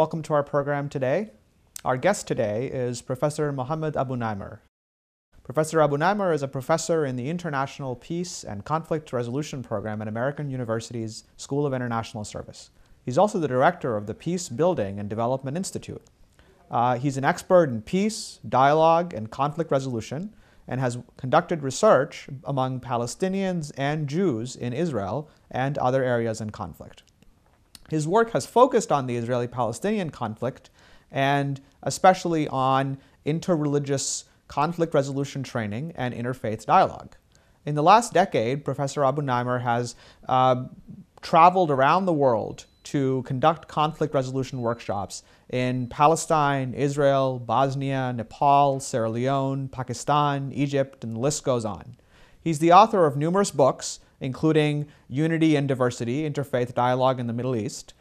Welcome to our program today. Our guest today is Professor Mohammed Abu-Nimer. Professor Abu-Nimer is a professor in the International Peace and Conflict Resolution Program at American University's School of International Service. He's also the director of the Peace Building and Development Institute. He's an expert in peace, dialogue, and conflict resolution, and has conducted research among Palestinians and Jews in Israel and other areas in conflict. His work has focused on the Israeli-Palestinian conflict and especially on interreligious conflict resolution training and interfaith dialogue. In the last decade, Professor Abu-Nimer has traveled around the world to conduct conflict resolution workshops in Palestine, Israel, Bosnia, Nepal, Sierra Leone, Pakistan, Egypt, and the list goes on. He's the author of numerous books, including Unity and Diversity, Interfaith Dialogue in the Middle East.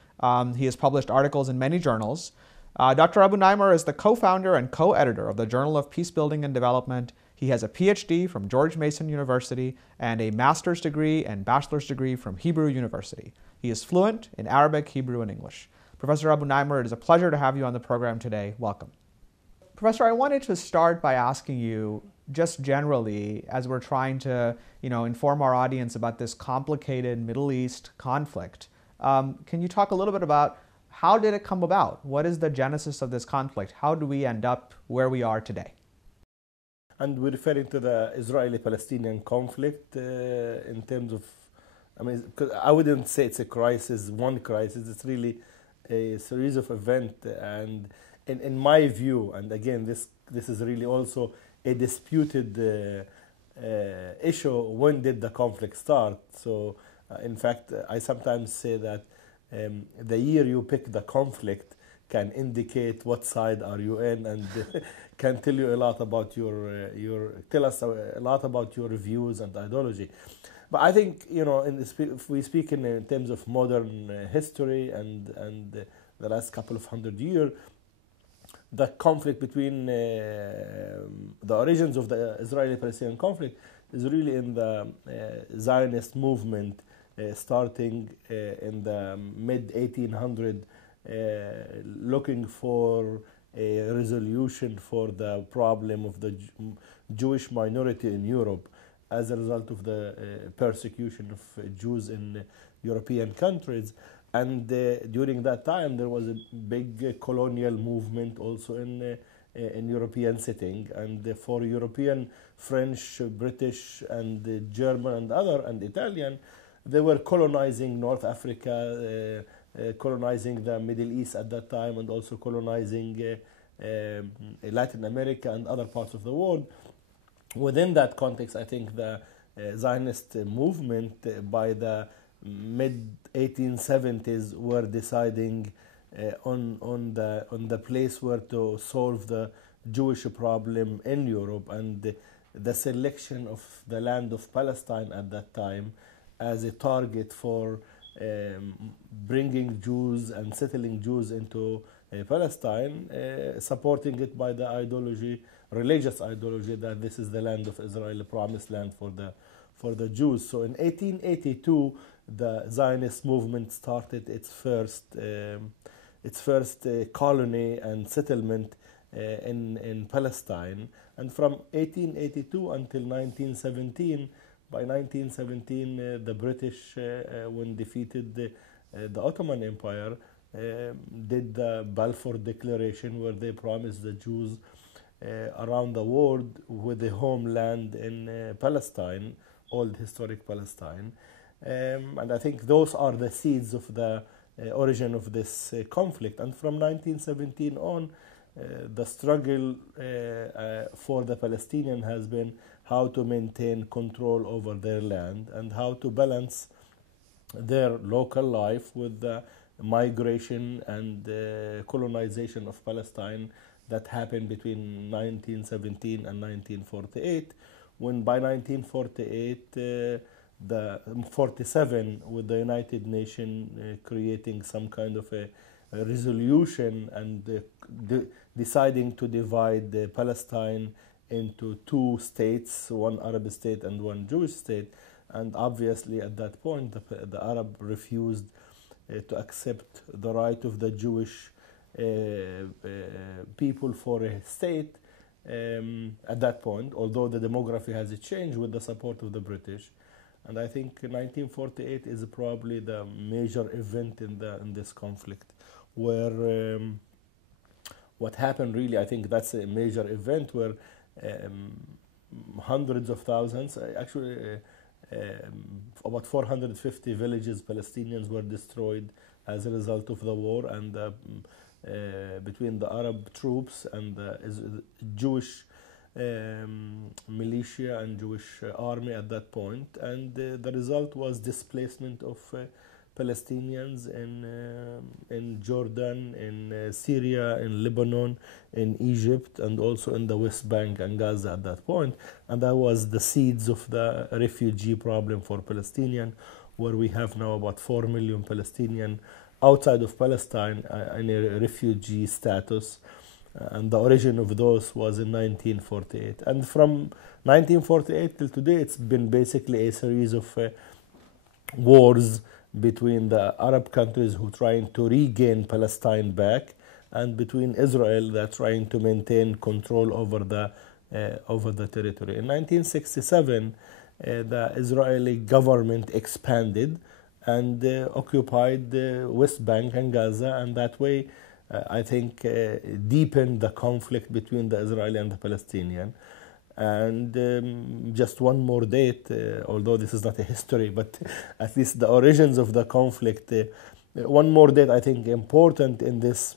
He has published articles in many journals. Dr. Abu-Nimer is the co-founder and co-editor of the Journal of Peacebuilding and Development. He has a PhD from George Mason University and a master's degree and bachelor's degree from Hebrew University. He is fluent in Arabic, Hebrew, and English. Professor Abu-Nimer, it is a pleasure to have you on the program today. Welcome. Professor, I wanted to start by asking you, just generally, as we're trying to inform our audience about this complicated Middle East conflict, can you talk a little bit about how did it come about? What is the genesis of this conflict? How do we end up where we are today? And we're referring to the Israeli-Palestinian conflict in terms of, because I wouldn't say it's a crisis, one crisis. It's really a series of events. And in my view, and again, this is really also a disputed issue, when did the conflict start? So, in fact, I sometimes say that the year you pick the conflict can indicate what side are you in, and can tell you a lot about tell us a lot about your views and ideology. But I think, if we speak in terms of modern history and the last couple of hundred years, the conflict between the origins of the Israeli-Palestinian conflict is really in the Zionist movement, starting in the mid-1800s, looking for a resolution for the problem of the Jewish minority in Europe as a result of the persecution of Jews in European countries. And during that time, there was a big colonial movement also in European setting. And for European, French, British, and German, and Italian, they were colonizing North Africa, colonizing the Middle East at that time, and also colonizing Latin America and other parts of the world. Within that context, I think the Zionist movement by the mid-1870s were deciding on the place where to solve the Jewish problem in Europe, and the selection of the land of Palestine at that time as a target for bringing Jews and settling Jews into Palestine, supporting it by the ideology, religious ideology, that this is the land of Israel, the promised land for the Jews. So in 1882, the Zionist movement started its first colony and settlement in Palestine. And from 1882 until 1917, by 1917, the British, when defeated the Ottoman Empire, did the Balfour Declaration, where they promised the Jews around the world with a homeland in Palestine, old historic Palestine. And I think those are the seeds of the origin of this conflict. And from 1917 on, the struggle for the Palestinian has been how to maintain control over their land and how to balance their local life with the migration and colonization of Palestine that happened between 1917 and 1948, when by 1948, the 47, with the United Nations creating some kind of a resolution and deciding to divide Palestine into two states, one Arab state and one Jewish state. And obviously at that point the Arab refused to accept the right of the Jewish people for a state at that point, although the demography has changed with the support of the British. And I think 1948 is probably the major event in this conflict, where what happened really, I think that's a major event where hundreds of thousands, actually about 450 villages, Palestinians, were destroyed as a result of the war, and between the Arab troops and the Jewish militia and Jewish army at that point. And the result was displacement of Palestinians in Jordan, in Syria, in Lebanon, in Egypt, and also in the West Bank and Gaza at that point. And that was the seeds of the refugee problem for Palestinians, where we have now about 4 million Palestinians outside of Palestine in a refugee status. And the origin of those was in 1948. And from 1948 till today, it's been basically a series of wars between the Arab countries who are trying to regain Palestine back, and between Israel that's trying to maintain control over the territory. In 1967, the Israeli government expanded and occupied the West Bank and Gaza, and that way I think deepened the conflict between the Israeli and the Palestinian. And just one more date, although this is not a history, but at least the origins of the conflict, one more date I think important in this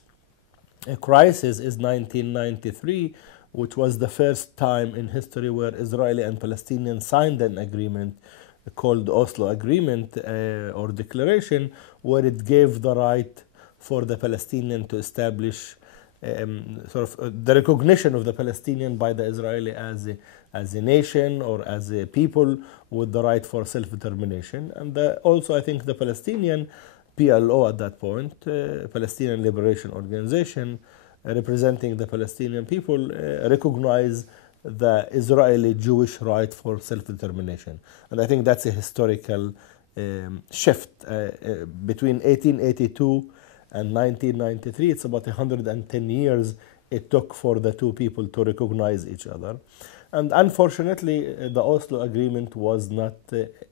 crisis is 1993, which was the first time in history where Israeli and Palestinians signed an agreement called Oslo Agreement or Declaration, where it gave the right for the Palestinian to establish the recognition of the Palestinian by the Israeli as a nation or as a people with the right for self-determination. And also I think the Palestinian PLO at that point, Palestinian Liberation Organization, representing the Palestinian people, recognize the Israeli Jewish right for self-determination. And I think that's a historical shift. Between 1882 and 1993, it's about 110 years it took for the two people to recognize each other. And unfortunately, the Oslo Agreement was not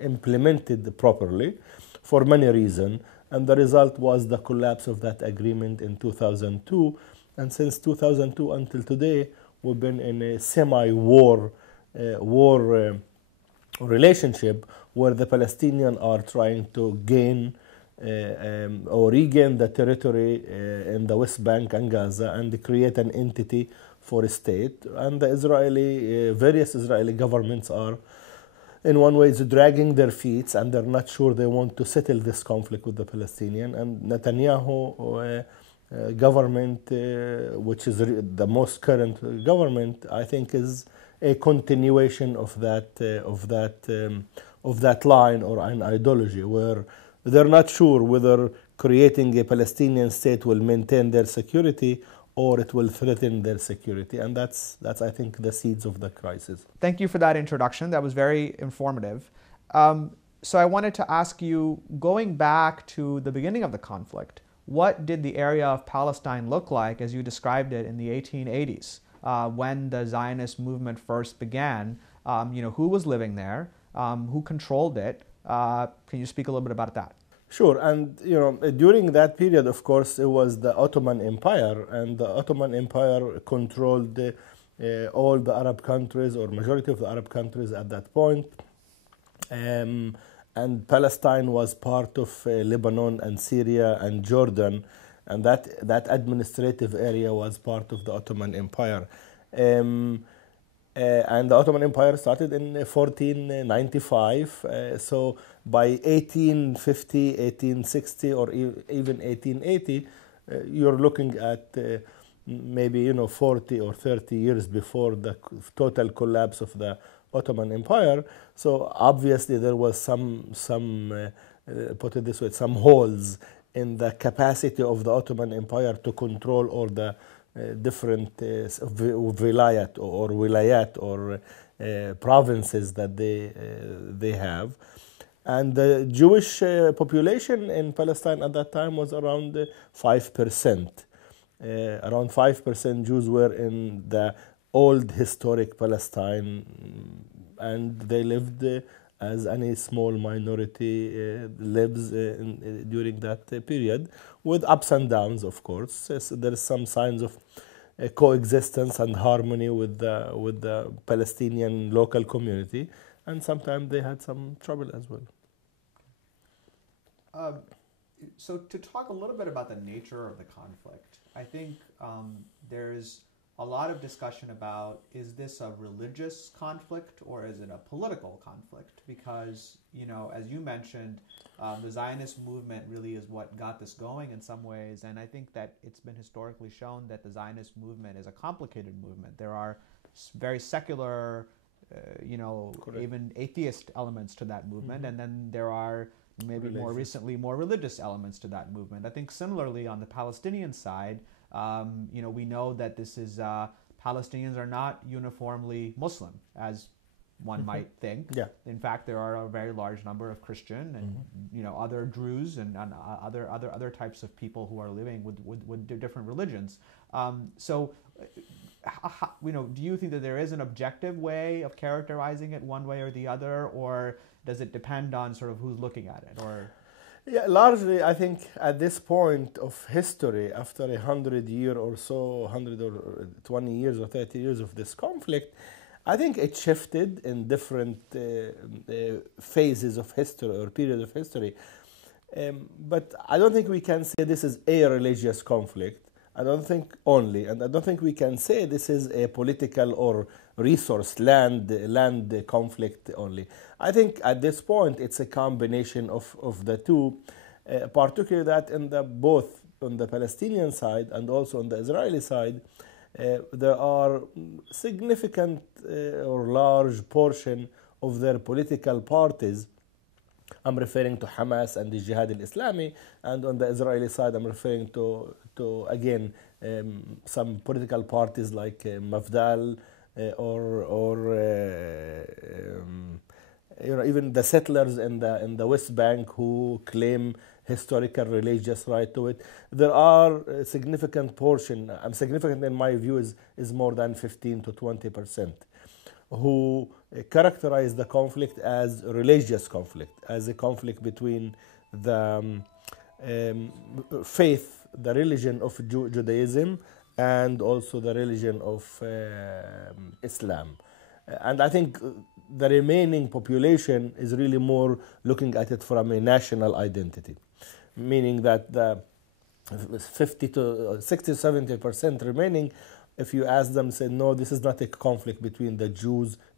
implemented properly for many reasons. And the result was the collapse of that agreement in 2002. And since 2002 until today, we've been in a semi-war relationship where the Palestinians are trying to gain or regain the territory in the West Bank and Gaza and create an entity for a state. And the various Israeli governments are in one way dragging their feet, and they're not sure they want to settle this conflict with the Palestinian. And Netanyahu government, which is the most current government, I think is a continuation of that line or an ideology where they're not sure whether creating a Palestinian state will maintain their security or it will threaten their security. And that's I think, the seeds of the crisis. Thank you for that introduction. That was very informative. So I wanted to ask you, going back to the beginning of the conflict, what did the area of Palestine look like as you described it in the 1880s when the Zionist movement first began? Who was living there? Who controlled it? Can you speak a little bit about that? Sure, and during that period, of course, it was the Ottoman Empire, and the Ottoman Empire controlled all the Arab countries, or majority of the Arab countries at that point. And Palestine was part of Lebanon and Syria and Jordan, and that administrative area was part of the Ottoman Empire. And the Ottoman Empire started in 1495. So by 1850, 1860, or even 1880, you're looking at maybe 40 or 30 years before the total collapse of the Ottoman Empire. So obviously there was some put it this way, some holes in the capacity of the Ottoman Empire to control all the different vilayat or provinces that they have. And the Jewish population in Palestine at that time was around 5%. Around 5% Jews were in the old historic Palestine, and they lived as any small minority lives during that period, with ups and downs, of course. Yes, there is some signs of coexistence and harmony with the Palestinian local community, and sometimes they had some trouble as well. So to talk a little bit about the nature of the conflict, I think there's a lot of discussion about, is this a religious conflict or is it a political conflict? Because, you know, as you mentioned, the Zionist movement really is what got this going in some ways, and I think that it's been historically shown that the Zionist movement is a complicated movement. There are very secular, Correct. even atheist elements to that movement, and then there are maybe more recently more religious elements to that movement. I think similarly on the Palestinian side, we know that this is Palestinians are not uniformly Muslim, as one might think. Yeah. In fact, there are a very large number of Christian and other Druze and other types of people who are living with different religions. Do you think that there is an objective way of characterizing it one way or the other, or does it depend on sort of who's looking at it? Or yeah, largely, I think at this point of history, after 100 years or so, 100 or 20 years or 30 years of this conflict, I think it shifted in different phases of history or periods of history. But I don't think we can say this is a religious conflict. I don't think only, and I don't think we can say this is a political or resource land conflict only. I think at this point it's a combination of the two, particularly that in both on the Palestinian side and also on the Israeli side, there are significant or large portion of their political parties. I'm referring to Hamas and the Jihad al-Islami, and on the Israeli side I'm referring to again some political parties like Mafdal even the settlers in the West Bank who claim historical religious right to it. There are a significant portion, significant in my view is more than 15 to 20%, who characterize the conflict as a religious conflict, as a conflict between the faith, the religion of Judaism, and also the religion of Islam. And I think the remaining population is really more looking at it from a national identity, meaning that the 50 to 60 to 70% remaining, if you ask them, say, no, this is not a conflict between the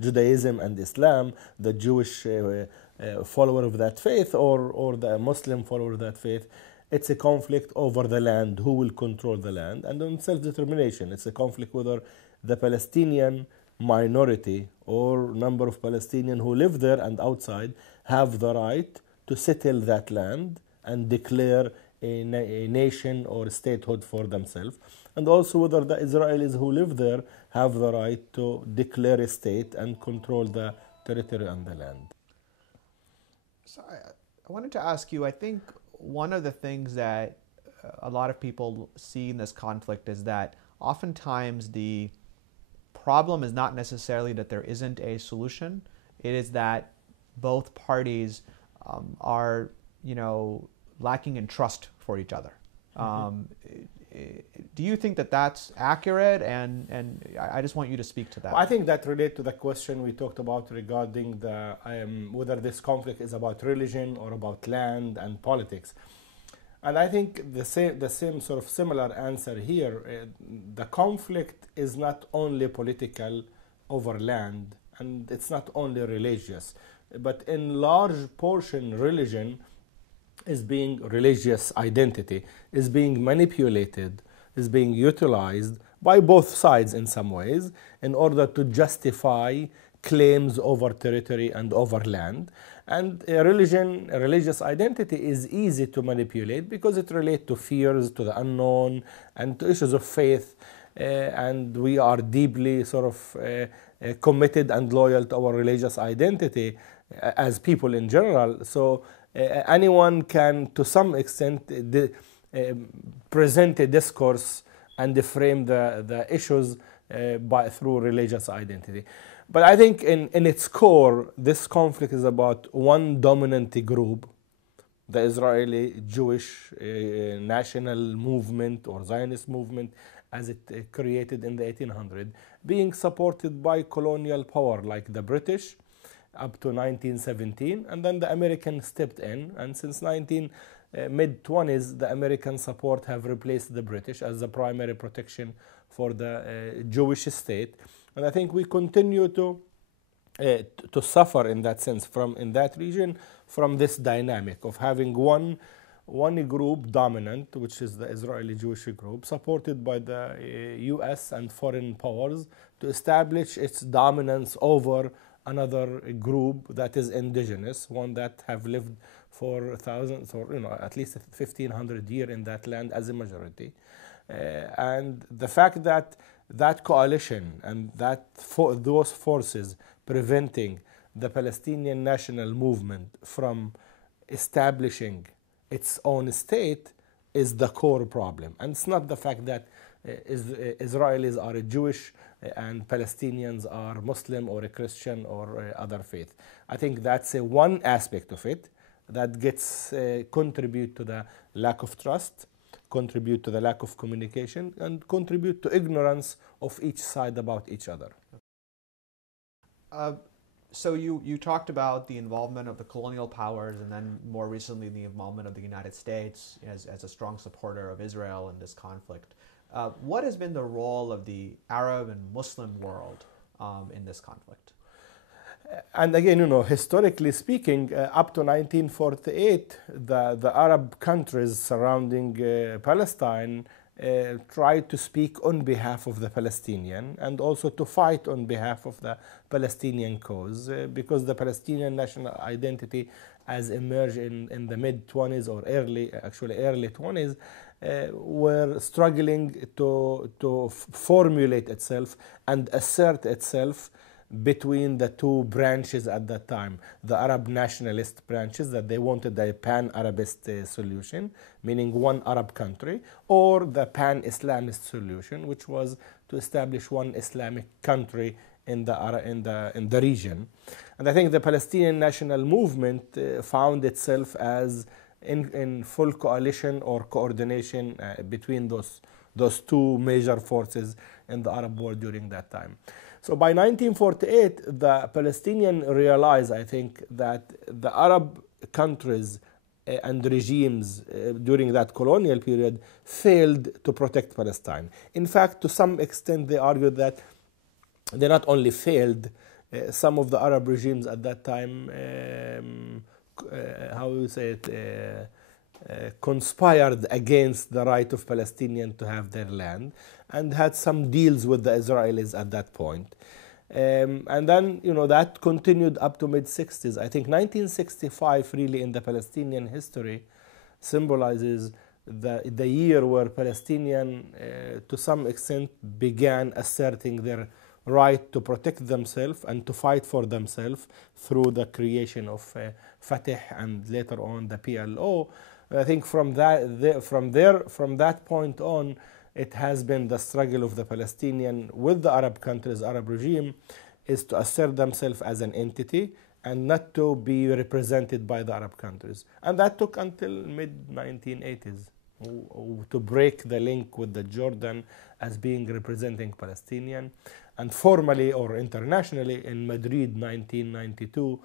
Judaism and Islam, the Jewish follower of that faith or the Muslim follower of that faith. It's a conflict over the land, who will control the land, and on self-determination. It's a conflict whether the Palestinian minority or number of Palestinians who live there and outside have the right to settle that land and declare a nation or statehood for themselves, and also whether the Israelis who live there have the right to declare a state and control the territory and the land. So I wanted to ask you, I think one of the things that a lot of people see in this conflict is that oftentimes the problem is not necessarily that there isn't a solution. It is that both parties are, lacking in trust for each other. Do you think that that's accurate? And I just want you to speak to that. I think that relates to the question we talked about regarding the whether this conflict is about religion or about land and politics. And I think the same sort of similar answer here. The conflict is not only political over land, and it's not only religious, but in large portion religion religious identity is being manipulated, is being utilized by both sides in some ways in order to justify claims over territory and over land. And a religious identity is easy to manipulate because it relates to fears, to the unknown, and to issues of faith. And we are deeply sort of committed and loyal to our religious identity as people in general. So anyone can, to some extent, present a discourse and frame the issues through religious identity. But I think in its core, this conflict is about one dominant group, the Israeli Jewish national movement or Zionist movement, as it created in the 1800s, being supported by colonial power like the British up to 1917, and then the Americans stepped in, and since mid-20s, the American support have replaced the British as the primary protection for the Jewish state. And I think we continue to suffer in that sense in that region from this dynamic of having one group dominant, which is the Israeli Jewish group, supported by the US and foreign powers to establish its dominance over another group that is indigenous, one that have lived for thousands or at least 1,500 years in that land as a majority. And the fact that that coalition and those forces preventing the Palestinian national movement from establishing its own state is the core problem. And it's not the fact that Israelis are Jewish and Palestinians are Muslim or a Christian or other faith. I think that's one aspect of it that gets contribute to the lack of trust, contribute to the lack of communication, and contribute to ignorance of each side about each other. So you talked about the involvement of the colonial powers, and then more recently the involvement of the United States as a strong supporter of Israel in this conflict. What has been the role of the Arab and Muslim world in this conflict? And again, historically speaking, up to 1948, the Arab countries surrounding Palestine tried to speak on behalf of the Palestinian and also to fight on behalf of the Palestinian cause because the Palestinian national identity as emerged in the mid-20s or early 20s were struggling to formulate itself and assert itself between the two branches at that time, the Arab nationalist branches that they wanted a pan-Arabist solution, meaning one Arab country, or the pan-Islamist solution, which was to establish one Islamic country in the region. And I think the Palestinian national movement found itself as in full coalition or coordination between those two major forces in the Arab world during that time. So by 1948, the Palestinians realized, I think, that the Arab countries and regimes during that colonial period failed to protect Palestine. In fact, to some extent, they argued that they not only failed, some of the Arab regimes at that time, conspired against the right of Palestinians to have their land and had some deals with the Israelis at that point. And then, that continued up to mid-60s. I think 1965 really in the Palestinian history symbolizes the year where Palestinians, to some extent, began asserting their right to protect themselves and to fight for themselves through the creation of Fatah and later on the PLO. I think from that point on, it has been the struggle of the Palestinian with the Arab countries, Arab regime, is to assert themselves as an entity and not to be represented by the Arab countries. And that took until mid-1980s to break the link with the Jordan as being representing Palestinian. And formally or internationally in Madrid 1992,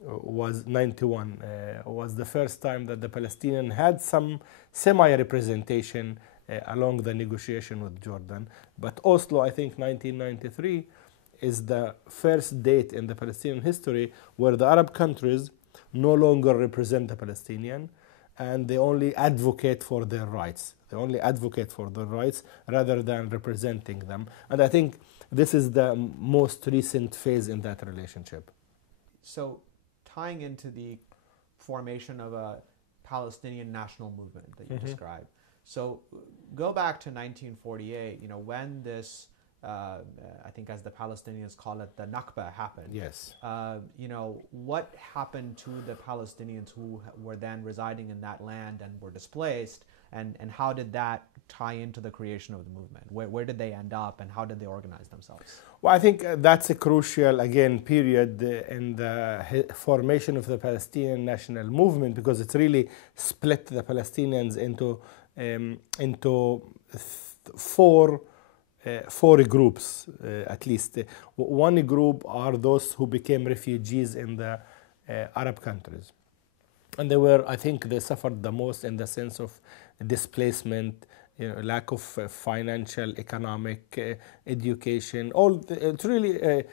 was 91 was the first time that the Palestinians had some semi-representation along the negotiation with Jordan. But Oslo, I think 1993, is the first date in the Palestinian history where the Arab countries no longer represent the Palestinian and they only advocate for their rights. They only advocate for their rights rather than representing them. And I think this is the most recent phase in that relationship. So, tying into the formation of a Palestinian national movement that you described. So go back to 1948, when this, I think as the Palestinians call it, the Nakba happened. Yes. What happened to the Palestinians who were then residing in that land and were displaced? and how did that tie into the creation of the movement? Where did they end up, and how did they organize themselves? Well, I think that's a crucial, again, period in the formation of the Palestinian national movement, because it's really split the Palestinians into four groups, at least. One group are those who became refugees in the Arab countries. And I think they suffered the most in the sense of displacement, lack of financial, economic, education. It's really a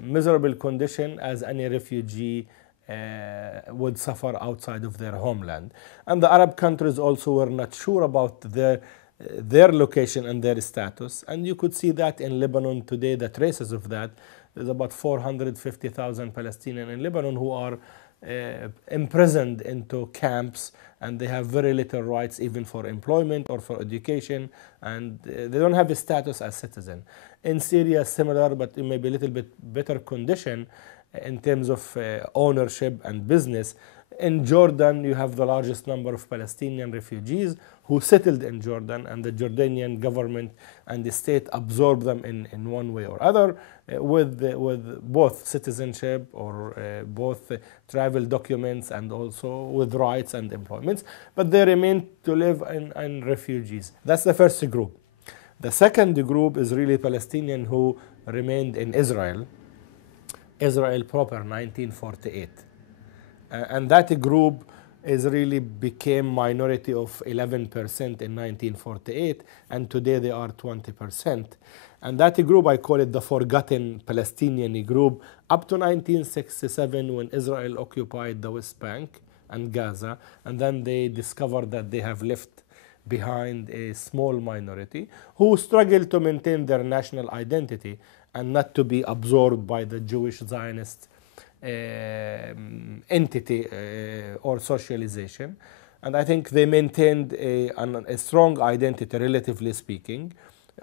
miserable condition as any refugee would suffer outside of their homeland. And the Arab countries also were not sure about their location and their status. And you could see that in Lebanon today, the traces of that. There's about 450,000 Palestinians in Lebanon who are imprisoned into camps, and they have very little rights even for employment or for education, and they don't have a status as citizen. In Syria, similar, but in maybe a little bit better condition in terms of ownership and business. In Jordan, you have the largest number of Palestinian refugees who settled in Jordan, and the Jordanian government and the state absorbed them in one way or other, with both citizenship or both travel documents, and also with rights and employments. But they remain to live in refugees. That's the first group. The second group is really Palestinian who remained in Israel proper, 1948. And that group really became minority of 11% in 1948, and today they are 20%. And that group, I call it the forgotten Palestinian group, up to 1967, when Israel occupied the West Bank and Gaza, and then they discovered that they have left behind a small minority who struggle to maintain their national identity and not to be absorbed by the Jewish Zionist entity or socialization. And I think they maintained a strong identity, relatively speaking.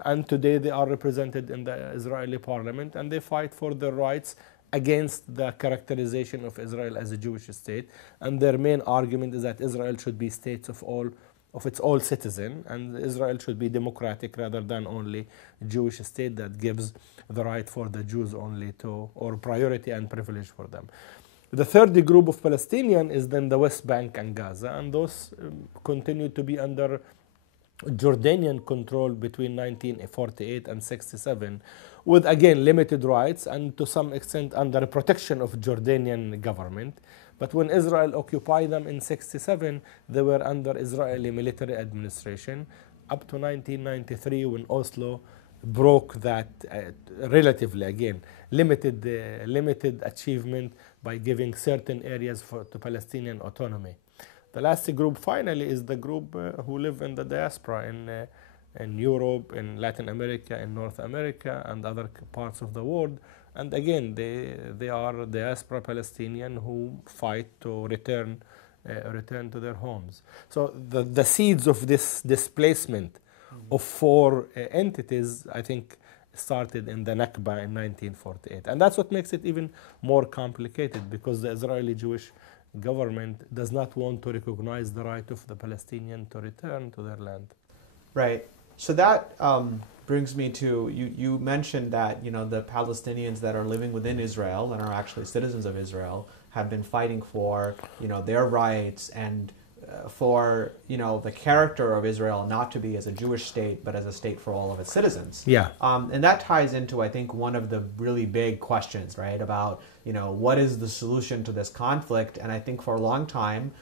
And today they are represented in the Israeli parliament, and they fight for their rights against the characterization of Israel as a Jewish state. And their main argument is that Israel should be states of its all citizen, and Israel should be democratic rather than only a Jewish state that gives the right for the Jews only or priority and privilege for them. The third group of Palestinians is then the West Bank and Gaza, and those continue to be under Jordanian control between 1948 and 67, with again limited rights and to some extent under protection of Jordanian government. But when Israel occupied them in 67, they were under Israeli military administration up to 1993, when Oslo broke that relatively, again, limited achievement by giving certain areas to Palestinian autonomy. The last group finally is the group who live in the diaspora in Europe, in Latin America, in North America, and other parts of the world. And again, they are diaspora Palestinian who fight to return to their homes. So the seeds of this displacement of four entities, I think, started in the Nakba in 1948. And that's what makes it even more complicated, because the Israeli Jewish government does not want to recognize the right of the Palestinian to return to their land. Right. So that brings me to, you mentioned that, the Palestinians that are living within Israel and are actually citizens of Israel have been fighting for, their rights and for, the character of Israel not to be as a Jewish state, but as a state for all of its citizens. Yeah. And that ties into, I think, one of the really big questions, right, about, what is the solution to this conflict? And I think for a long time,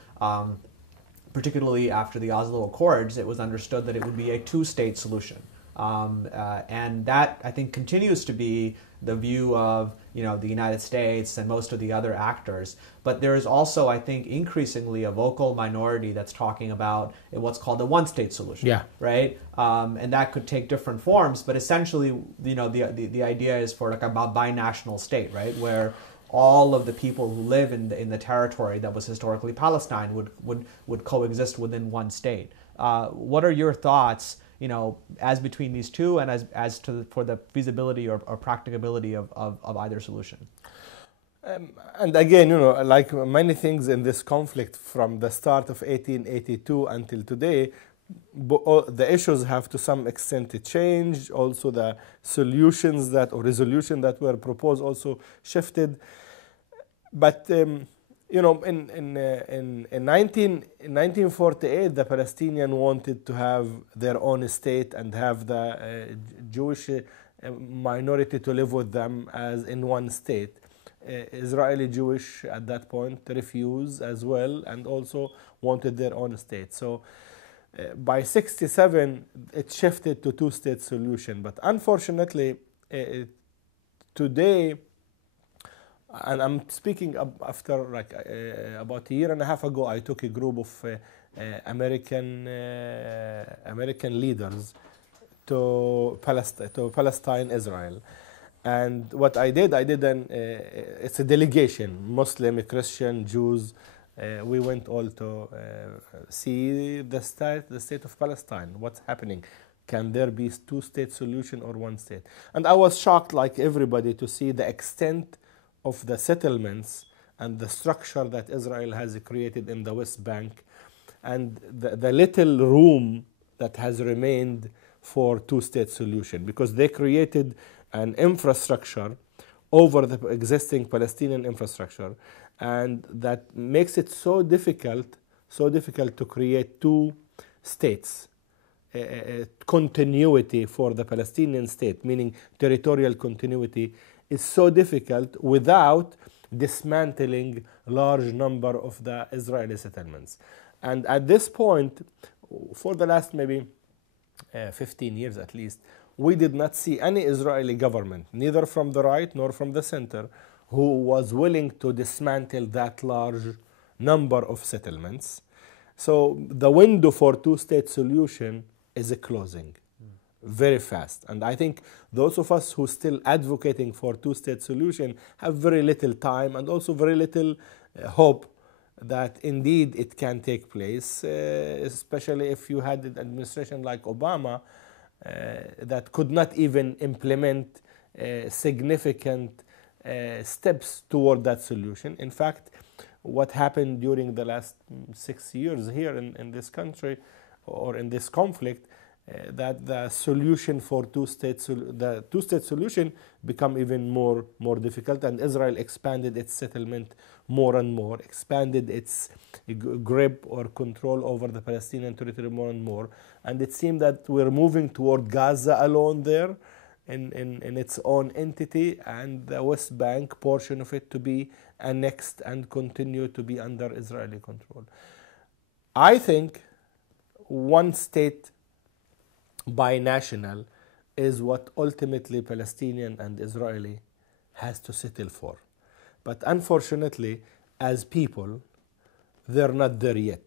particularly after the Oslo Accords, it was understood that it would be a two-state solution. And that, I think, continues to be the view of, the United States and most of the other actors. But there is also, I think, increasingly a vocal minority that's talking about what's called the one-state solution. Yeah. Right? And that could take different forms, but essentially, the idea is for like a binational state, right? Where all of the people who live in the territory that was historically Palestine would coexist within one state. What are your thoughts, as between these two, and as to for the feasibility or practicability of either solution? And again, like many things in this conflict from the start of 1882 until today, the issues have to some extent changed. Also, the solutions that or resolution that were proposed also shifted. But in 1948, the Palestinians wanted to have their own state and have the Jewish minority to live with them as in one state. Israeli Jewish at that point refused as well and also wanted their own state. So by 67, it shifted to two-state solution. But unfortunately, today, and I'm speaking after like about a year and a half ago, I took a group of American leaders to Palestine, Israel. And what I did it's a delegation, Muslim, Christian, Jews. We went all to see the state of Palestine. What's happening? Can there be two-state solution or one state? And I was shocked, like everybody, to see the extent of the settlements and the structure that Israel has created in the West Bank, and the little room that has remained for two-state solution, because they created an infrastructure over the existing Palestinian infrastructure, and that makes it so difficult to create two states. Continuity for the Palestinian state, meaning territorial continuity, is so difficult without dismantling large number of the Israeli settlements. And at this point, for the last maybe 15 years at least, we did not see any Israeli government, neither from the right nor from the center, who was willing to dismantle that large number of settlements. So the window for two-state solution is closing very fast. And I think those of us who still advocating for two-state solution have very little time and also very little hope that indeed it can take place, especially if you had an administration like Obama that could not even implement significant steps toward that solution. In fact, what happened during the last 6 years here in this country or in this conflict, that the solution for two-state solution become even more difficult, and Israel expanded its settlement more and more, expanded its grip or control over the Palestinian territory more and more, and it seemed that we're moving toward Gaza alone there in its own entity, and the West Bank portion of it to be annexed and continue to be under Israeli control. I think one state binational is what ultimately Palestinian and Israeli has to settle for. But unfortunately, as people, they're not there yet.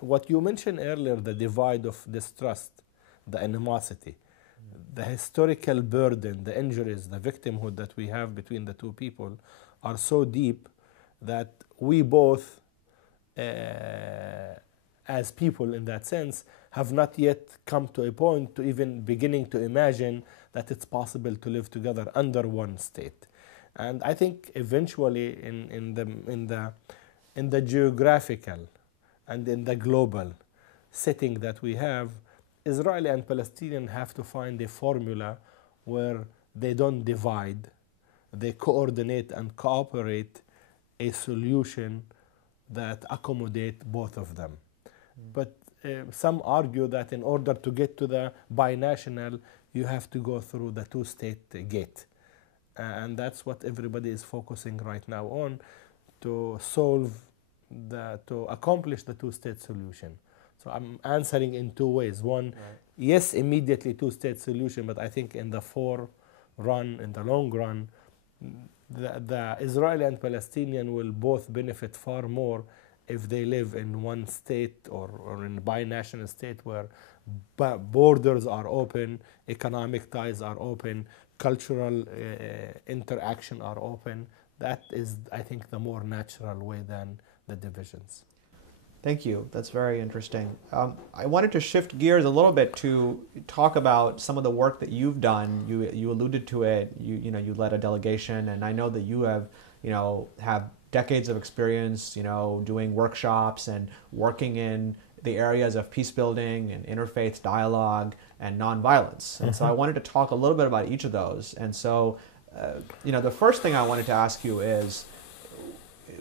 What you mentioned earlier, the divide of distrust, the animosity, the historical burden, the injuries, the victimhood that we have between the two people are so deep that we both, as people in that sense, have not yet come to a point to even beginning to imagine that it's possible to live together under one state. And I think eventually in the geographical and in the global setting that we have, Israeli and Palestinian have to find a formula where they don't divide, they coordinate and cooperate a solution that accommodate both of them. But some argue that in order to get to the binational, you have to go through the two-state gate. And that's what everybody is focusing right now on, to accomplish the two-state solution. So I'm answering in two ways. One, right. Yes, immediately two-state solution, but I think in the long run, the Israeli and Palestinian will both benefit far more if they live in one state or in a binational state where borders are open, economic ties are open, cultural interaction are open. That is, I think, the more natural way than the divisions. Thank you. That's very interesting. I wanted to shift gears a little bit to talk about some of the work that you've done. You alluded to it. You led a delegation, and I know that you have decades of experience, doing workshops and working in the areas of peace building and interfaith dialogue and nonviolence. And so I wanted to talk a little bit about each of those. And so, the first thing I wanted to ask you is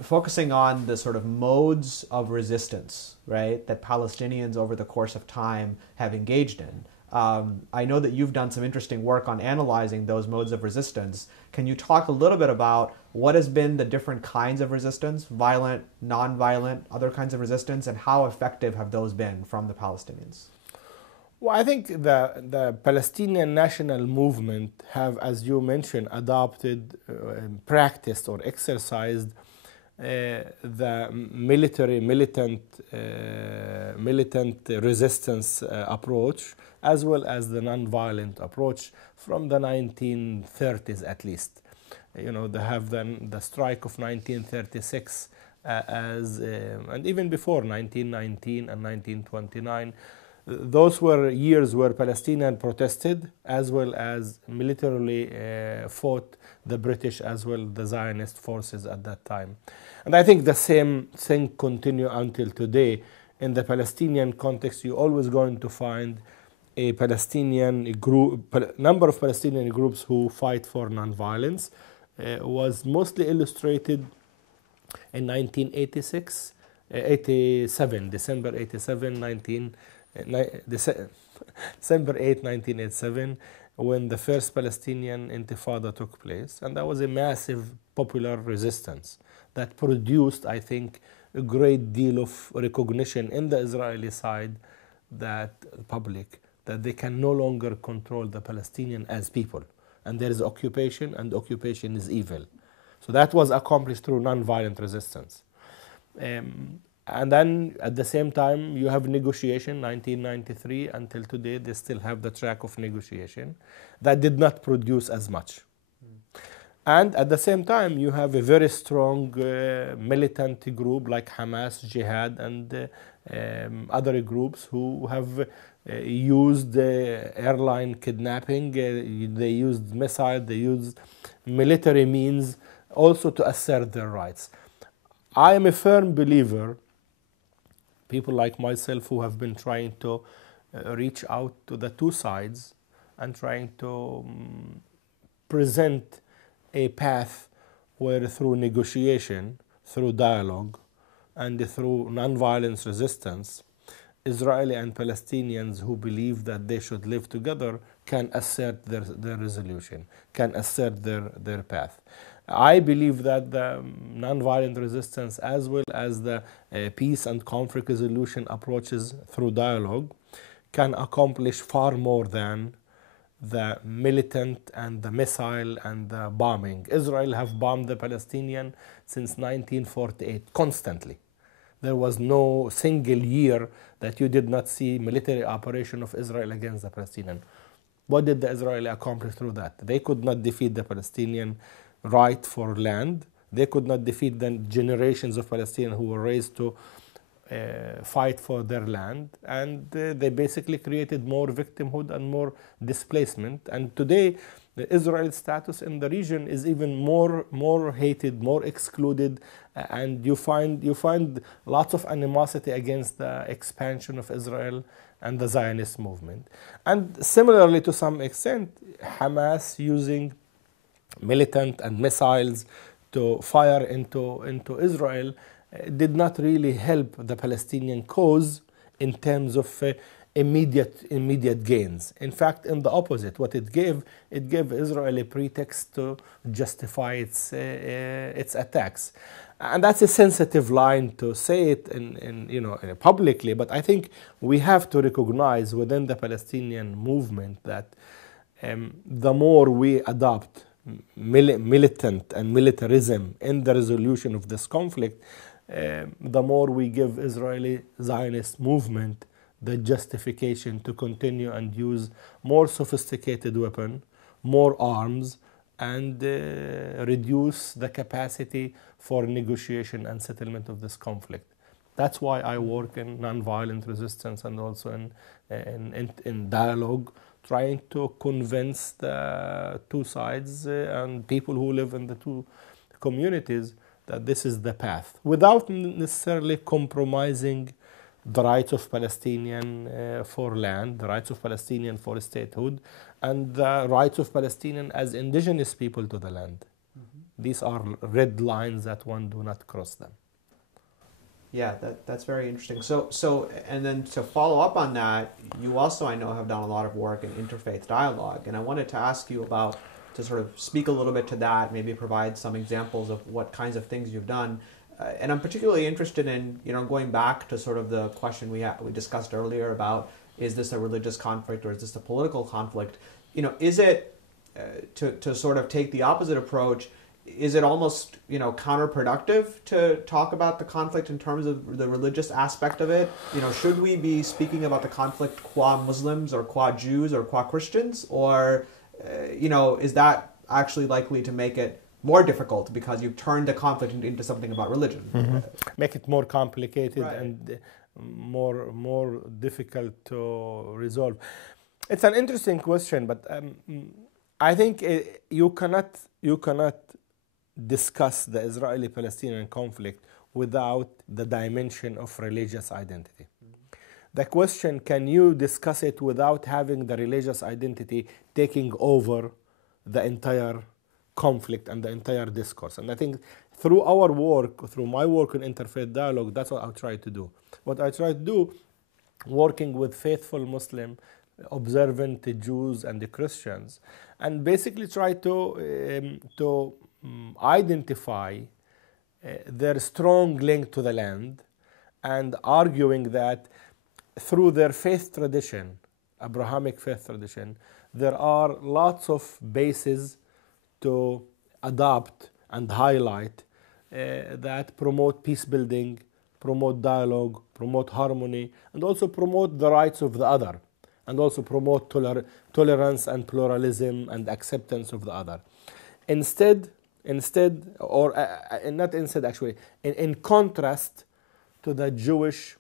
focusing on the sort of modes of resistance, right, that Palestinians over the course of time have engaged in. I know that you've done some interesting work on analyzing those modes of resistance. Can you talk a little bit about what has been the different kinds of resistance, violent, non-violent, other kinds of resistance, and how effective have those been from the Palestinians? Well, I think the Palestinian national movement have, as you mentioned, adopted, practiced, or exercised the militant resistance approach, as well as the non-violent approach from the 1930s at least. They have the strike of 1936 and even before 1919 and 1929. Those were years where Palestinians protested as well as militarily fought the British as well the Zionist forces at that time. And I think the same thing continues until today. In the Palestinian context, you're always going to find a Palestinian group, number of Palestinian groups who fight for nonviolence. Was mostly illustrated in 1986, 87, December 87, December 8, 1987, when the first Palestinian Intifada took place. And that was a massive popular resistance that produced, I think, a great deal of recognition in the Israeli side, that public, that they can no longer control the Palestinian as people. And there is occupation, and occupation is evil. So that was accomplished through nonviolent resistance. And then at the same time, you have negotiation, 1993 until today, they still have the track of negotiation. That did not produce as much. And at the same time, you have a very strong militant group like Hamas, Jihad, and other groups who have used airline kidnapping, they used missiles, they used military means also to assert their rights. I am a firm believer, people like myself who have been trying to reach out to the two sides and trying to present a path where through negotiation, through dialogue, and through nonviolence resistance, Israeli and Palestinians who believe that they should live together can assert their resolution, can assert their path. I believe that the nonviolent resistance as well as the peace and conflict resolution approaches through dialogue can accomplish far more than the militant and the missile and the bombing. Israel have bombed the Palestinian since 1948 constantly. There was no single year that you did not see military operation of Israel against the Palestinian. What did the Israeli accomplish through that? They could not defeat the Palestinian right for land. They could not defeat the generations of Palestinians who were raised to fight for their land. And they basically created more victimhood and more displacement. And today, the Israeli status in the region is even more hated, more excluded, and you find lots of animosity against the expansion of Israel and the Zionist movement. And similarly, to some extent, Hamas using militant and missiles to fire into Israel did not really help the Palestinian cause in terms of immediate gains. In fact, in the opposite, what it gave Israel a pretext to justify its attacks. And that's a sensitive line to say it publicly, but I think we have to recognize within the Palestinian movement that the more we adopt militant and militarism in the resolution of this conflict, the more we give Israeli Zionist movement the justification to continue and use more sophisticated weapon, more arms, and reduce the capacity for negotiation and settlement of this conflict. That's why I work in nonviolent resistance and also in dialogue, trying to convince the two sides and people who live in the two communities that this is the path, without necessarily compromising the rights of Palestinian for land, the rights of Palestinian for statehood, and the rights of Palestinian as indigenous people to the land. These are red lines that one do not cross them. Yeah, that's very interesting. And then to follow up on that, you also, I know, have done a lot of work in interfaith dialogue, and I wanted to ask you about, to sort of speak a little bit to that, maybe provide some examples of what kinds of things you've done. And I'm particularly interested in, going back to sort of the question we discussed earlier about, is this a religious conflict or is this a political conflict? Is it, to sort of take the opposite approach, is it almost, counterproductive to talk about the conflict in terms of the religious aspect of it? Should we be speaking about the conflict qua Muslims or qua Jews or qua Christians? Or, is that actually likely to make it more difficult because you've turned the conflict into something about religion? Make it more complicated, right, and more difficult to resolve. It's an interesting question, but I think you cannot discuss the Israeli-Palestinian conflict without the dimension of religious identity. The question, can you discuss it without having the religious identity taking over the entire conflict and the entire discourse? And I think through our work, through my work in interfaith dialogue, that's what I try to do. What I try to do, working with faithful Muslim, observant Jews and the Christians, and basically try to identify their strong link to the land, and arguing that through their faith tradition, Abrahamic faith tradition, there are lots of bases to adopt and highlight that promote peace building, promote dialogue, promote harmony, and also promote the rights of the other, and also promote tolerance and pluralism and acceptance of the other. In contrast to the Jewish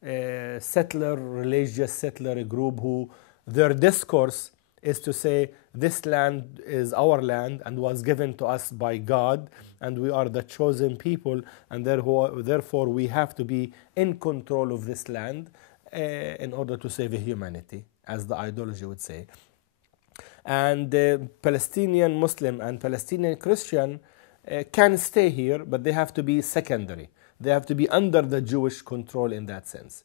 religious settler group, who their discourse is to say this land is our land and was given to us by God, and we are the chosen people, and therefore we have to be in control of this land in order to save humanity, as the ideology would say. And Palestinian Muslim and Palestinian Christian can stay here, but they have to be secondary. They have to be under the Jewish control in that sense.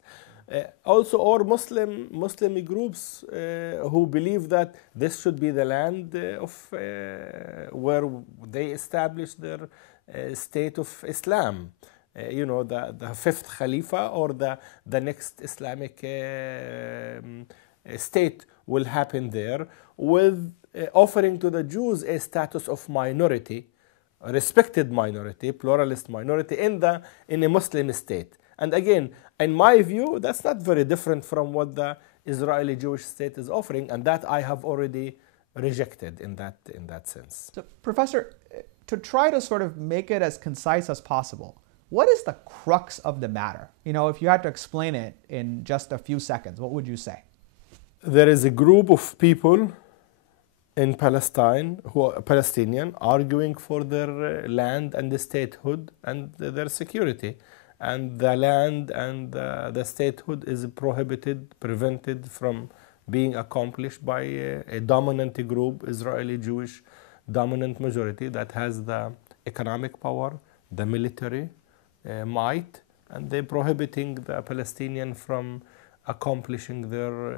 Also, or Muslim groups who believe that this should be the land where they establish their state of Islam. The fifth Khalifa or the next Islamic state will happen there, with offering to the Jews a status of minority, a respected minority, pluralist minority in a Muslim state. And again, in my view, that's not very different from what the Israeli Jewish state is offering, and that I have already rejected in that sense. So, Professor, to try to sort of make it as concise as possible, what is the crux of the matter? If you had to explain it in just a few seconds, what would you say? There is a group of people in Palestine who are Palestinian, arguing for their land and the statehood and their security. And the land and the statehood is prevented from being accomplished by a dominant group, Israeli Jewish dominant majority, that has the economic power, the military might, and they're prohibiting the Palestinian from accomplishing their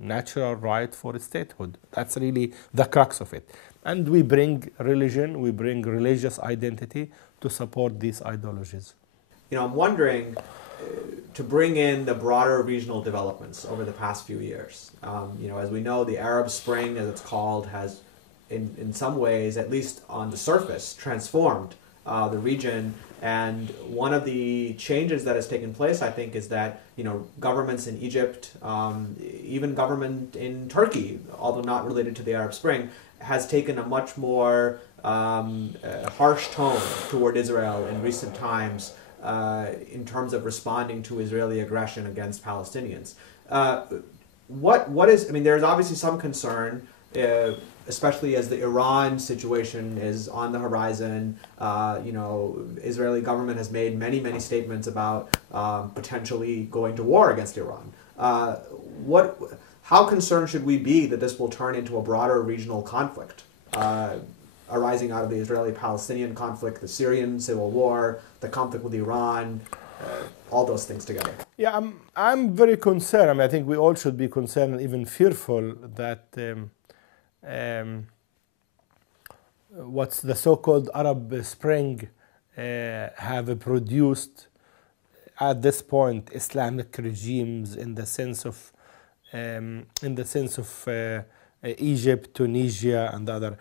natural right for statehood. That's really the crux of it. And we bring religion, we bring religious identity to support these ideologies. I'm wondering, to bring in the broader regional developments over the past few years. As we know, the Arab Spring, as it's called, has in some ways, at least on the surface, transformed the region. And one of the changes that has taken place, I think, is that governments in Egypt, even government in Turkey, although not related to the Arab Spring, has taken a much more harsh tone toward Israel in recent times in terms of responding to Israeli aggression against Palestinians. There's obviously some concern especially as the Iran situation is on the horizon. Israeli government has made many statements about potentially going to war against Iran. How concerned should we be that this will turn into a broader regional conflict arising out of the Israeli-Palestinian conflict, the Syrian civil war, the conflict with Iran, all those things together? Yeah, I'm very concerned. I mean, I think we all should be concerned and even fearful that what's the so-called Arab Spring have produced at this point Islamic regimes in the sense of Egypt, Tunisia, and the other.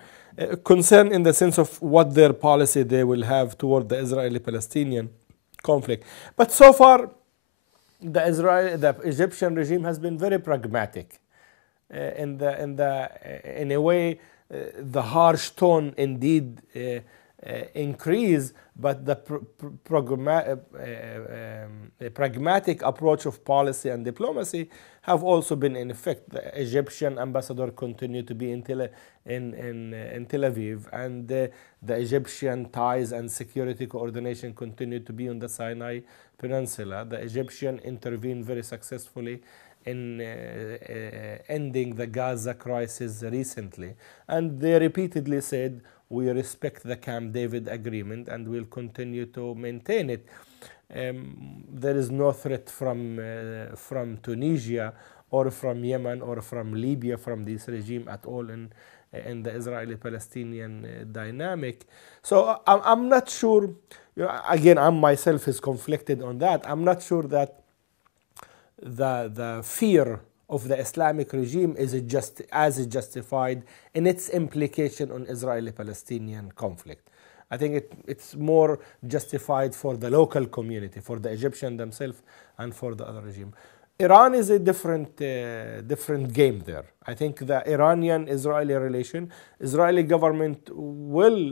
Concern in the sense of what their policy they will have toward the Israeli-Palestinian conflict. But so far, the Egyptian regime has been very pragmatic. In a way, the harsh tone indeed increase, but the pragmatic approach of policy and diplomacy have also been in effect. The Egyptian ambassador continued to be in Tel Aviv, and the Egyptian ties and security coordination continued to be on the Sinai Peninsula. The Egyptian intervened very successfully in ending the Gaza crisis recently, and they repeatedly said, we respect the Camp David agreement and will continue to maintain it. There is no threat from Tunisia or from Yemen or from Libya from this regime at all in the Israeli-Palestinian dynamic. So I'm not sure, again, I myself is conflicted on that. I'm not sure that the fear of the Islamic regime is justified in its implication on Israeli-Palestinian conflict. I think it's more justified for the local community, for the Egyptian themselves, and for the other regime. Iran is a different game there. I think the Iranian-Israeli relation, Israeli government will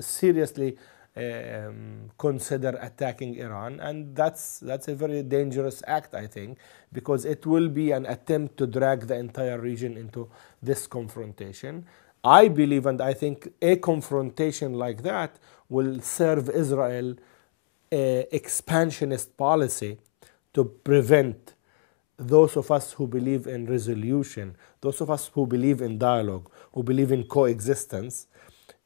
seriously consider attacking Iran, and that's a very dangerous act, I think, because it will be an attempt to drag the entire region into this confrontation. I believe, and I think a confrontation like that will serve Israel expansionist policy to prevent those of us who believe in resolution, those of us who believe in dialogue, who believe in coexistence.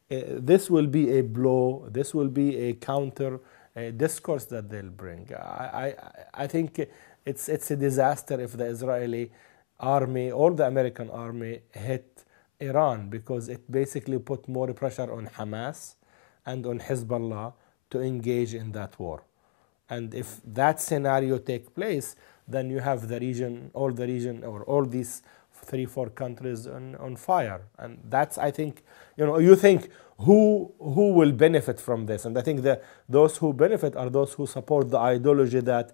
This will be a blow, this will be a counter discourse that they'll bring. I think it's a disaster if the Israeli army or the American army hit Iran, because it basically put more pressure on Hamas and on Hezbollah to engage in that war. And if that scenario takes place, then you have the region, or all these 3-4 countries on fire. And that's, I think, you think who will benefit from this? And I think that those who benefit are those who support the ideology that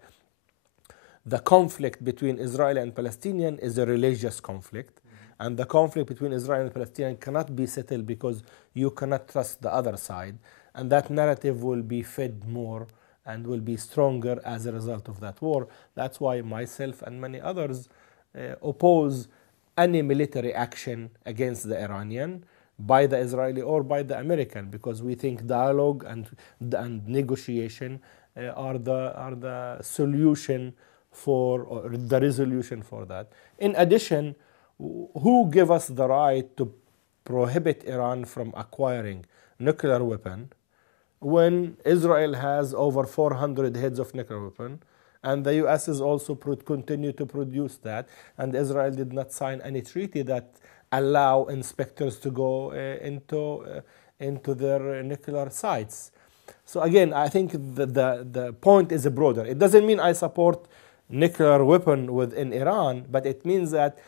the conflict between Israeli and Palestinian is a religious conflict. And the conflict between Israel and Palestinian cannot be settled because you cannot trust the other side. And that narrative will be fed more and will be stronger as a result of that war. That's why myself and many others oppose any military action against the Iranian by the Israeli or by the American, because we think dialogue and negotiation are the solution for, or the resolution for that. In addition, who give us the right to prohibit Iran from acquiring nuclear weapon when Israel has over 400 heads of nuclear weapon, and the US is also continue to produce that, and Israel did not sign any treaty that allow inspectors to go into their nuclear sites. So again, I think the point is broader. It doesn't mean I support nuclear weapon within Iran, but it means that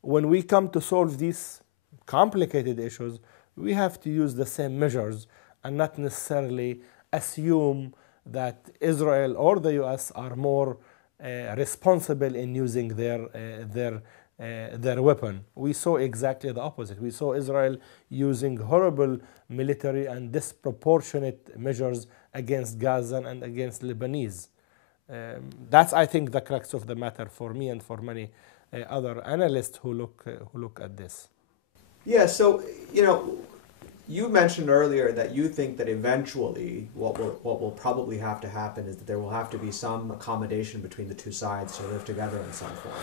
when we come to solve these complicated issues, we have to use the same measures and not necessarily assume that Israel or the US are more responsible in using their weapon. We saw exactly the opposite. We saw Israel using horrible military and disproportionate measures against Gaza and against Lebanese. That's, I think, the crux of the matter for me and for many other analysts who look at this. Yeah, so, you know, you mentioned earlier that you think that eventually what will probably have to happen is that there will have to be some accommodation between the two sides to live together in some form.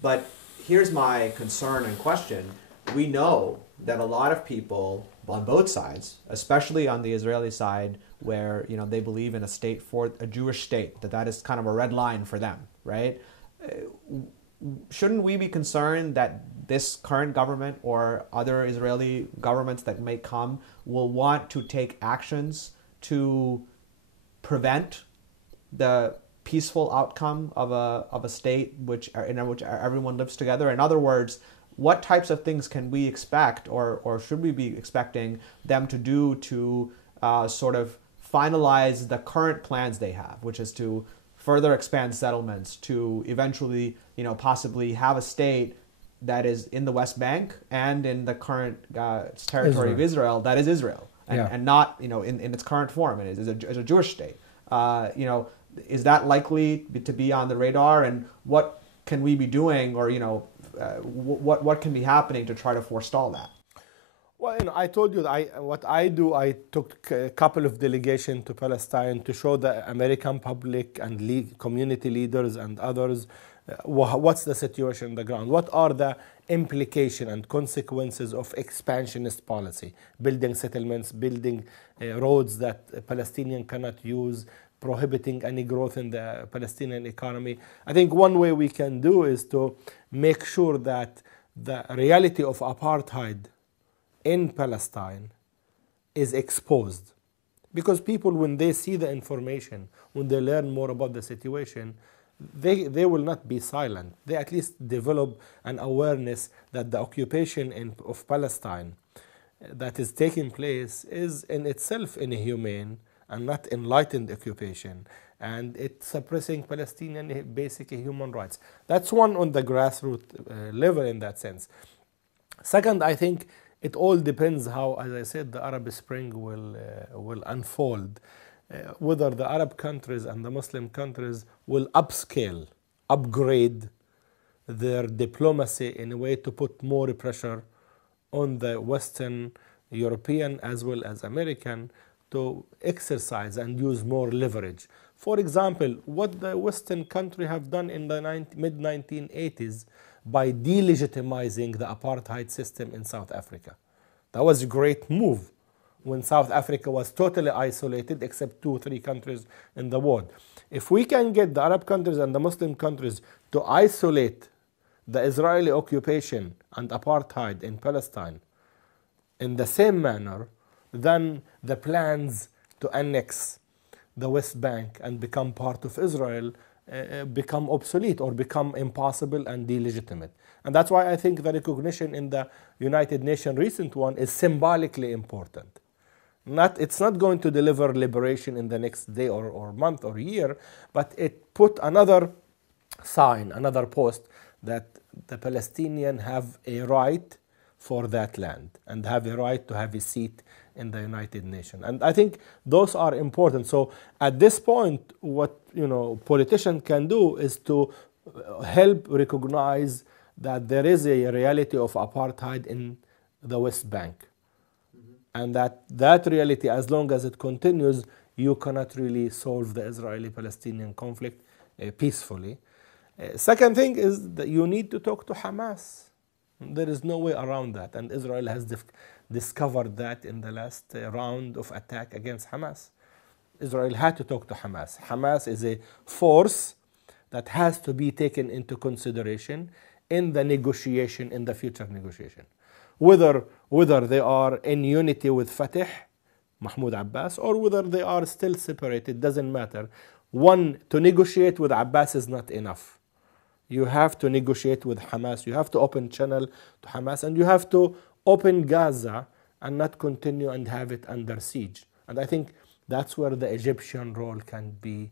But here's my concern and question. We know that a lot of people on both sides, especially on the Israeli side, where, you know, they believe in a state for a Jewish state, that is kind of a red line for them, right? Shouldn't we be concerned that this current government or other Israeli governments that may come will want to take actions to prevent the peaceful outcome of a state in which everyone lives together? In other words, what types of things can we expect or should we be expecting them to do to sort of finalize the current plans they have, which is to further expand settlements, to eventually, you know, possibly have a state that is in the West Bank and in the current territory of Israel, that is Israel, and not, you know, in its current form, and is a Jewish state. You know, is that likely to be on the radar, and what can we be doing, or, you know, what can be happening to try to forestall that? Well, you know, I told you that what I do, I took a couple of delegations to Palestine to show the American public and community leaders and others what's the situation on the ground, what are the implications and consequences of expansionist policy, building settlements, building roads that Palestinians cannot use, prohibiting any growth in the Palestinian economy. I think one way we can do is to make sure that the reality of apartheid in Palestine is exposed. Because people, when they see the information, when they learn more about the situation, they will not be silent. They at least develop an awareness that the occupation of Palestine that is taking place is in itself inhumane and not enlightened occupation, and it's suppressing Palestinian basic human rights. That's one on the grassroots level in that sense. Second, I think it all depends how, as I said, the Arab Spring will unfold. Whether the Arab countries and the Muslim countries will upscale, upgrade their diplomacy in a way to put more pressure on the Western European as well as American to exercise and use more leverage. For example, what the Western country have done in the mid-1980s by delegitimizing the apartheid system in South Africa. That was a great move when South Africa was totally isolated except 2 or 3 countries in the world. If we can get the Arab countries and the Muslim countries to isolate the Israeli occupation and apartheid in Palestine in the same manner, then the plans to annex the West Bank and become part of Israel become obsolete or become impossible and illegitimate. And that's why I think the recognition in the United Nations recent one is symbolically important. It's not going to deliver liberation in the next day or month or year, but it put another sign, another post that the Palestinians have a right for that land and have a right to have a seat in the United Nations. And I think those are important. So at this point, what politicians can do is to help recognize that there is a reality of apartheid in the West Bank. And that reality, as long as it continues, you cannot really solve the Israeli-Palestinian conflict peacefully. Second thing is that you need to talk to Hamas. There is no way around that. And Israel has discovered that in the last round of attack against Hamas. Israel had to talk to Hamas. Hamas is a force that has to be taken into consideration in the negotiation, in the future negotiation. Whether they are in unity with Fatah, Mahmoud Abbas, or whether they are still separated, doesn't matter. One, to negotiate with Abbas is not enough. You have to negotiate with Hamas. You have to open channel to Hamas, and you have to open Gaza and not continue and have it under siege. And I think that's where the Egyptian role can be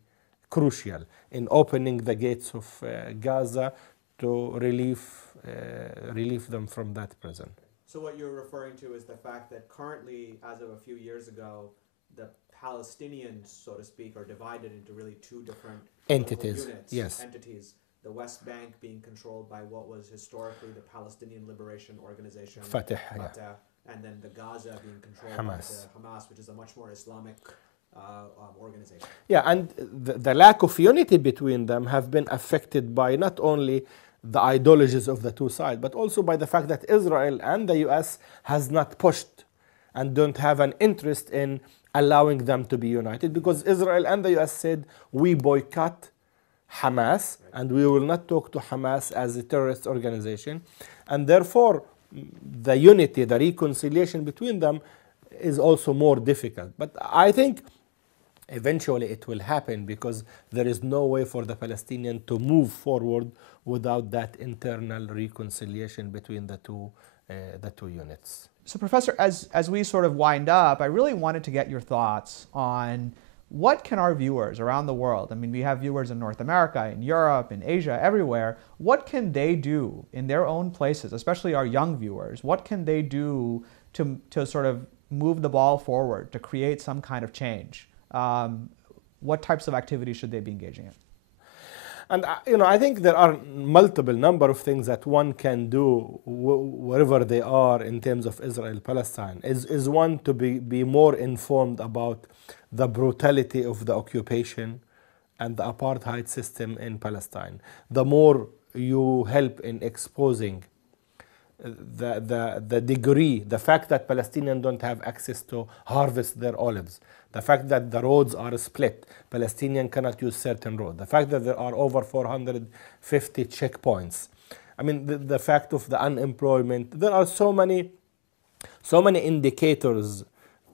crucial in opening the gates of Gaza to relieve them from that prison. So what you're referring to is the fact that currently, as of a few years ago, the Palestinians, so to speak, are divided into really two different entities. units, Yes. entities. the West Bank being controlled by what was historically the Palestinian Liberation Organization, Fatah, yeah. Fatah, and then the Gaza being controlled Hamas. by the Hamas, which is a much more Islamic organization. Yeah, and the lack of unity between them have been affected by not only the ideologies of the two sides, but also by the fact that Israel and the US has not pushed and don't have an interest in allowing them to be united, because Israel and the US said, we boycott Hamas and we will not talk to Hamas as a terrorist organization, and therefore the unity, the reconciliation between them is also more difficult. But I think eventually it will happen, because there is no way for the Palestinians to move forward without that internal reconciliation between the two units. So Professor, as we sort of wind up, I really wanted to get your thoughts on what can our viewers around the world, I mean, we have viewers in North America, in Europe, in Asia, everywhere, what can they do in their own places, especially our young viewers, what can they do to sort of move the ball forward, to create some kind of change? What types of activities should they be engaging in? And I think there are multiple number of things that one can do wherever they are in terms of Israel-Palestine. Is one to be more informed about the brutality of the occupation and the apartheid system in Palestine. The more you help in exposing the degree, the fact that Palestinians don't have access to harvest their olives, the fact that the roads are split, Palestinians cannot use certain roads, the fact that there are over 450 checkpoints, I mean the fact of the unemployment, there are so many indicators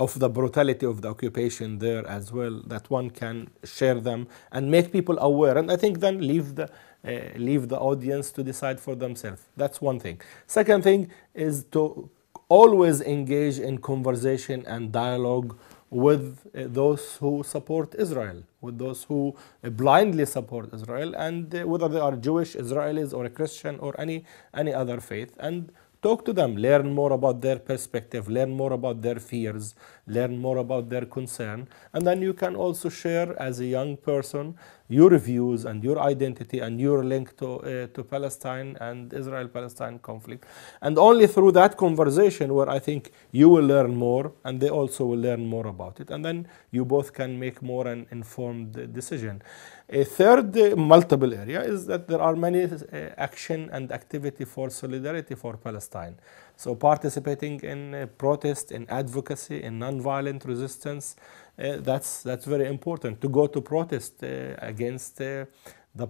of the brutality of the occupation there as well, that one can share them and make people aware, and I think then leave the audience to decide for themselves. That's one thing. Second thing is to always engage in conversation and dialogue with those who support Israel, with those who blindly support Israel, and whether they are Jewish, Israelis, or a Christian, or any other faith, and talk to them, learn more about their perspective, learn more about their fears, learn more about their concern, and then you can also share as a young person your views and your identity and your link to Palestine and Israel-Palestine conflict. And only through that conversation, where I think you will learn more and they also will learn more about it, and then you both can make more an informed decision. A third multiple area is that there are many action and activity for solidarity for Palestine. So participating in protest, in advocacy, in nonviolent resistance, that's very important. To go to protest against the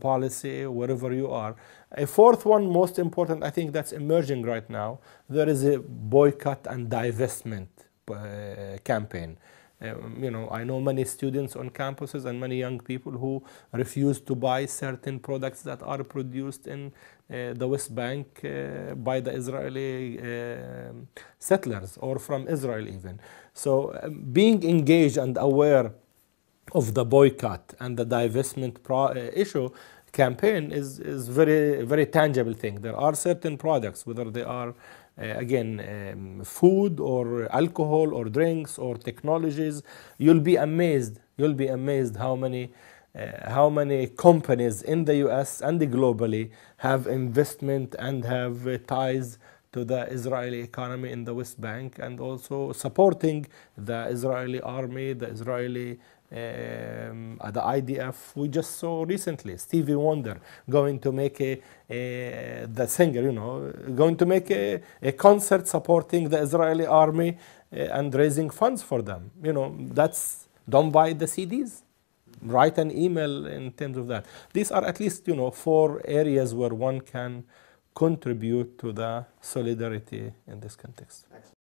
policy wherever you are. A fourth one, most important, I think that's emerging right now, there is a boycott and divestment campaign. I know many students on campuses and many young people who refuse to buy certain products that are produced in the West Bank by the Israeli settlers, or from Israel even. So being engaged and aware of the boycott and the divestment issue campaign is very, very tangible thing. There are certain products, whether they are food or alcohol or drinks or technologies, you'll be amazed how many companies in the US and globally have investment and have ties to the Israeli economy in the West Bank, and also supporting the Israeli army, the Israeli the IDF. We just saw recently Stevie Wonder going to make the singer, going to make a concert supporting the Israeli army and raising funds for them. Don't buy the CDs. Write an email in terms of that. These are at least 4 areas where one can contribute to the solidarity in this context.